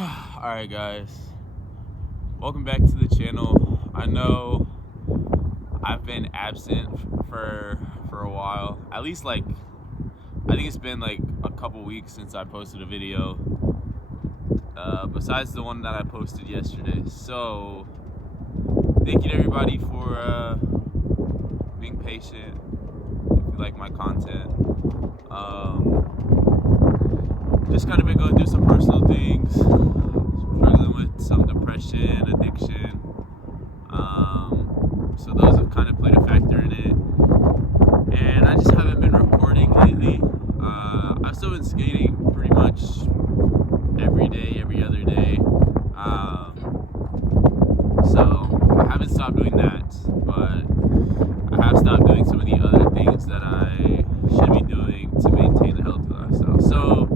Alright guys, welcome back to the channel. I know I've been absent for a while. At least I think it's been like a couple weeks since I posted a video. Besides the one that I posted yesterday. So thank you to everybody for being patient. If you like my content. Just kind of been going through some personal things, struggling with some depression, addiction. So those have kind of played a factor in it. And I just haven't been recording lately. I've still been skating pretty much every day, every other day. So I haven't stopped doing that, but I have stopped doing some of the other things that I should be doing to maintain a healthy lifestyle. So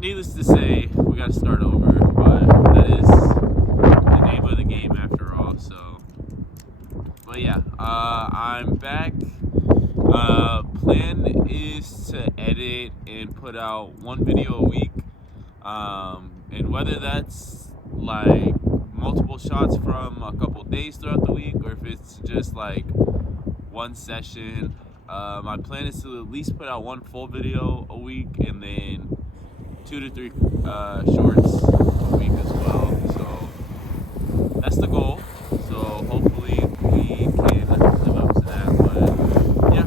needless to say, we gotta start over, but that is the name of the game after all. So, but yeah, I'm back. Plan is to edit and put out one video a week, and whether that's like multiple shots from a couple days throughout the week, or if it's just like one session. My plan is to at least put out one full video a week, and then 2 to 3 shorts a week as well. So that's the goal. So hopefully we can live up to that. But yeah.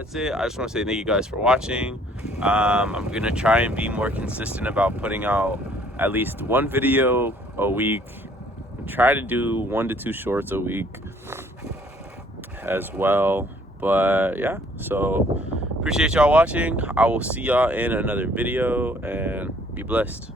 that's it. I just want to say thank you guys for watching. I'm going to try and be more consistent about putting out at least one video a week. Try to do 1 to 2 shorts a week as well. But yeah, so appreciate y'all watching. I will see y'all in another video, and be blessed.